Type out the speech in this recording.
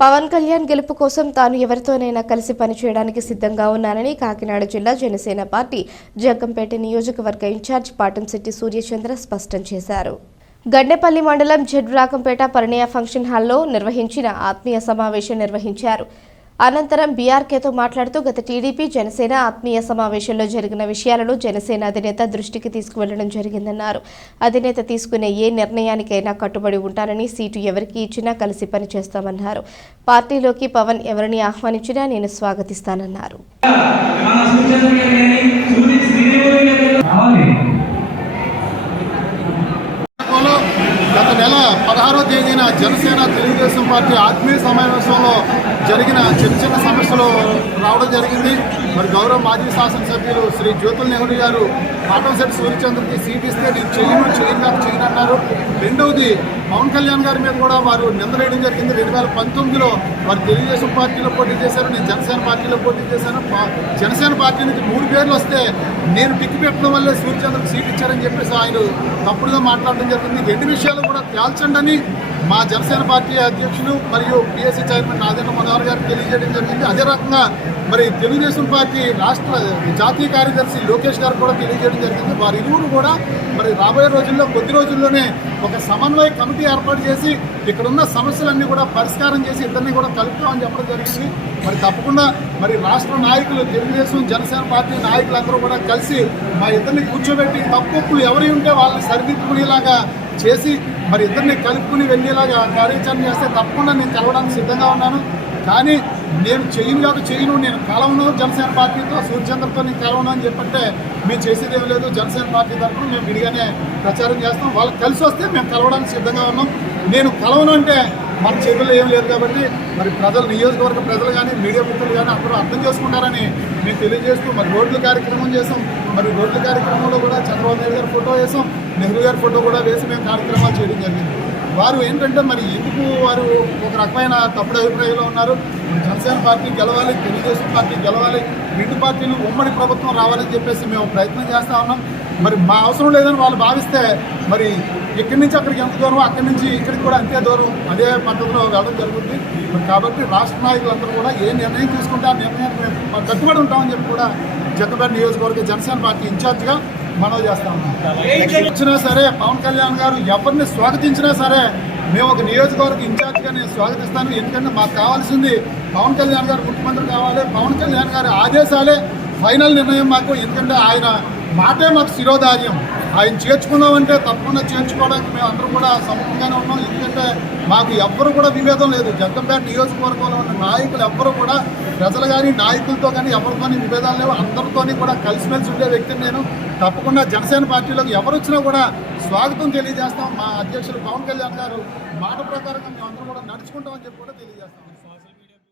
పవన్ కళ్యాణ్ గెలుపు కోసం తాను ఎవరితోనైనా కలిసి పనిచేయడానికి సిద్ధంగా ఉన్నానని కాకినాడ జిల్లా జనసేన పార్టీ జగ్గంపేట నియోజకవర్గ ఇన్ఛార్జ్ పాటంశెట్టి సూర్యచంద్ర స్పష్టం చేశారు. గండేపల్లి మండలం జడ్రాకంపేట పరిణయ ఫంక్షన్ హాల్లో నిర్వహించిన ఆత్మీయ సమావేశం నిర్వహించారు. అనంతరం బీఆర్కేతో మాట్లాడుతూ గత టీడీపీ జనసేన ఆత్మీయ సమావేశంలో జరిగిన విషయాలను జనసేన అధినేత దృష్టికి తీసుకువెళ్లడం జరిగిందన్నారు. అధినేత తీసుకునే ఏ నిర్ణయానికైనా కట్టుబడి ఉంటానని, సీటు ఎవరికి ఇచ్చినా కలిసి పనిచేస్తామన్నారు. పార్టీలోకి పవన్ ఎవరిని ఆహ్వానించినా నేను స్వాగతిస్తానన్నారు. గత నెల 16వ తేదీన జనసేన తెలుగుదేశం పార్టీ ఆత్మీయ సమావేశంలో జరిగిన చిన్న సమస్యలు రావడం జరిగింది. మరి గౌరవ మాజీ శాసనసభ్యులు శ్రీ జ్యోతుల్ నెహ్రూ గారు పాటంశెట్టి సూర్యచంద్రకి సీట్ ఇస్తే నేను చేయనన్నారు. రెండవది పవన్ కళ్యాణ్ గారి మీద కూడా వారు నిందలేయడం జరిగింది. 2019లో వారు తెలుగుదేశం పార్టీలో పోటీ చేశారు, నేను జనసేన పార్టీలో పోటీ చేశాను. జనసేన పార్టీ నుంచి 3 పేర్లు వస్తే నేను టిక్కు పెట్టడం వల్లే సూర్యచంద్రకి సీట్ ఇచ్చారని చెప్పేసి ఆయన తప్పుడుగా మాట్లాడడం జరిగింది. 2 విషయాలు కూడా తేల్చండి అని మా జనసేన పార్టీ అధ్యక్షులు మరియు పిఎస్సి చైర్మన్ నాదెండ్ల మనోహర్ గారికి తెలియజేయడం జరిగింది. అదే రకంగా మరి తెలుగుదేశం పార్టీ రాష్ట్ర జాతీయ కార్యదర్శి లోకేష్ గారు కూడా తెలియజేయడం జరిగింది. వారి ఇరువురు కూడా మరి రాబోయే రోజుల్లో కొద్ది రోజుల్లోనే ఒక సమన్వయ కమిటీ ఏర్పాటు చేసి ఇక్కడున్న సమస్యలన్నీ కూడా పరిష్కారం చేసి ఇద్దరిని కూడా కలుపుతామని చెప్పడం జరిగింది. మరి తప్పకుండా మరి రాష్ట్ర నాయకులు తెలుగుదేశం జనసేన పార్టీ నాయకులందరూ కూడా కలిసి మా ఇద్దరిని కూర్చోబెట్టి తప్పులు ఎవరి ఉంటే వాళ్ళని సరిదిద్దుకునేలాగా చేసి మరి ఇద్దరిని కలుపుకుని వెళ్ళేలాగా కార్యాచరణ చేస్తే తప్పకుండా నేను కలవడానికి సిద్ధంగా ఉన్నాను. కానీ నేను చేయను నేను కలవను జనసేన పార్టీతో, సూర్యచంద్రతో నేను కలవను అని చెప్పంటే మేము చేసేది ఏం లేదు. జనసేన పార్టీ తరఫున మేము విడిగానే ప్రచారం చేస్తాం. వాళ్ళకి కలిసి వస్తే మేము కలవడానికి సిద్ధంగా ఉన్నాం. నేను కలవను అంటే మన చేతుల్లో ఏం లేదు కాబట్టి మరి ప్రజలు, నియోజకవర్గ ప్రజలు కానీ మీడియా మిత్రులు కానీ అందరూ అర్థం చేసుకుంటారని మేము తెలియజేస్తూ మరి రోడ్ల కార్యక్రమం చేసాం. మరి రోడ్ల కార్యక్రమంలో కూడా చంద్రబాబు నాయుడు గారి ఫోటో వేసాం, నెహ్రూ గారి ఫోటో కూడా వేసి మేము కార్యక్రమాలు చేయడం జరిగింది. వారు ఏంటంటే మరి ఎందుకు వారు ఒక రకమైన తప్పుడు అభిప్రాయంలో ఉన్నారు. జనసేన పార్టీ గెలవాలి, తెలుగుదేశం పార్టీ గెలవాలి, 2 పార్టీలు ఉమ్మడి ప్రభుత్వం రావాలని చెప్పేసి మేము ప్రయత్నం చేస్తూ ఉన్నాం. మరి మా అవసరం లేదని వాళ్ళు భావిస్తే మరి ఇక్కడి నుంచి అక్కడికి ఎంత దూరం, అక్కడి నుంచి ఇక్కడికి కూడా అంతే దూరం, అదే పద్ధతిలో వెళ్ళడం జరుగుతుంది. మరి కాబట్టి రాష్ట్ర నాయకులందరూ కూడా ఏ నిర్ణయం తీసుకుంటే ఆ నిర్ణయానికి మేము కట్టుబడి ఉంటామని చెప్పి కూడా జగ్గంపేట నియోజకవర్గ జనసేన పార్టీ ఇన్ఛార్జిగా మనవి చేస్తా ఉన్నాం. వచ్చినా సరే పవన్ కళ్యాణ్ గారు ఎవరిని స్వాగతించినా సరే మేము ఒక నియోజకవర్గ ఇన్ఛార్జిగా నేను స్వాగతిస్తాను. ఎందుకంటే మాకు కావాల్సింది పవన్ కళ్యాణ్ గారు ముఖ్యమంత్రి కావాలి, పవన్ కళ్యాణ్ గారి ఆదేశాలే ఫైనల్ నిర్ణయం మాకు. ఎందుకంటే ఆయన మాటే మాకు శిరోధార్యం. ఆయన చేర్చుకున్నామంటే తప్పకుండా చేర్చుకోవడానికి మేము అందరూ కూడా సముఖంగానే ఉన్నాం. ఎందుకంటే మాకు ఎవ్వరు కూడా విభేదం లేదు. జగ్గంపేట నియోజకవర్గంలో ఉన్న నాయకులు ఎవ్వరూ కూడా ప్రజలు కానీ నాయకులతో కానీ ఎవరితోని విభేదాలు లేవు. అందరితోని కూడా కలిసిమెలిసి ఉండే వ్యక్తిని నేను. తప్పకుండా జనసేన పార్టీలోకి ఎవరు వచ్చినా కూడా స్వాగతం తెలియజేస్తాం. మా అధ్యక్షులు పవన్ కళ్యాణ్ గారు మాట ప్రకారంగా మేము అందరూ కూడా నడుచుకుంటామని చెప్పి కూడా తెలియజేస్తాం.